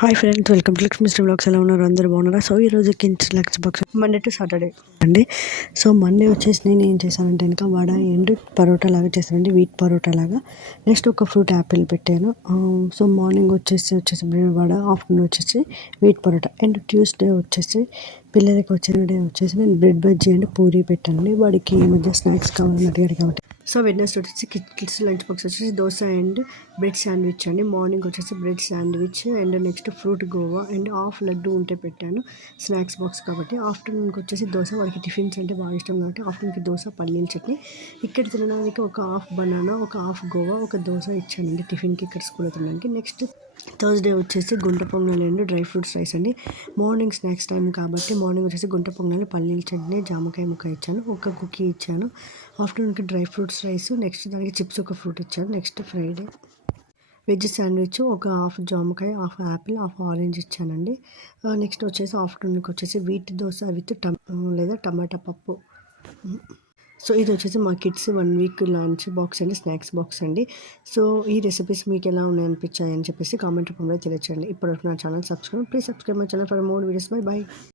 Hi friends, welcome to mister blogs. ఎలా ఉన్నారు? అందరూ బాగున్నారా? సో ఈరోజు kings lux box Monday to Saturday అండి. సో మండే వచ్చేసి నేను ఏం చేశానంటే కనుక వడ అండ్ పరోటా లాగా చేశానండి, వీట్ పరోటా లాగా. నెక్స్ట్ ఒక ఫ్రూట్ యాపిల్ పెట్టాను. సో మార్నింగ్ వచ్చేసి వడ, ఆఫ్టర్నూన్ వచ్చేసి వీట్ పరోటా, అండ్ ట్యూస్డే వచ్చేసి పిల్లలకి వచ్చేసి నేను బ్రెడ్ బజ్జీ అండ్ పూరీ పెట్టానండి. వాడికి ఈ మధ్య స్నాక్స్ కావాలని అడిగాడు కాబట్టి. సో వెడ్నెస్డే వచ్చేసి కిడ్స్ లంచ్ బాక్స్ వచ్చేసి దోశ అండ్ బ్రెడ్ శాండ్విచ్ అండి. మార్నింగ్ వచ్చేసి bread sandwich and next fruit Goa and half laddu ఉంటే పెట్టాను, స్నాక్స్ బాక్స్ కాబట్టి. ఆఫ్టర్నూన్కి వచ్చేసి దోశ, వాడికి టిఫిన్స్ అంటే బాగా ఇష్టం కాబట్టి ఆఫ్టర్నూన్కి దోశ పల్లీల చట్నీ. ఇక్కడ తినడానికి ఒక హాఫ్ బనానా, ఒక హాఫ్ గోవా, ఒక దోశ ఇచ్చానండి టిఫిన్కి ఇక్కడ స్కూల్లో తినడానికి. నెక్స్ట్ థర్స్డే వచ్చేసి గుంట pongal and dry fruits rice అండి. మార్నింగ్ స్నాక్స్ టైం కాబట్టి మార్నింగ్ వచ్చేసి గుంట పొంగల్, పల్లీల చట్నీ, జామకాయ ముక్క ఇచ్చాను, ఒక కుకీ ఇచ్చాను. ఆఫ్టర్నూన్కి డ్రై ఫ్రూట్స్ రైస్, నెక్స్ట్ దానికి చిప్స్ ఒక ఫ్రూట్ ఇచ్చాను. నెక్స్ట్ ఫ్రైడే వెజ్ శాండ్విచ్, ఒక హాఫ్ జామకాయ, హాఫ్ యాపిల్, హాఫ్ ఆరెంజ్ ఇచ్చానండి. నెక్స్ట్ వచ్చేసి ఆఫ్టర్నూన్కి వచ్చేసి వీట్ దోశ విత్ లేదా టమాటా పప్పు. సో ఇది వచ్చేసి మా కిడ్స్ 1 వీక్ లంచ్ బాక్స్ అండి, స్నాక్స్ బాక్స్ అండి. సో ఈ రెసిపీస్ మీకు ఎలా ఉన్నాయి అనిపించాయి అని చెప్పేసి కామెంట్ రూపంలో తెలియచేయండి. ఇప్పటివరకు నా channel please subscribe my channel for more videos. By.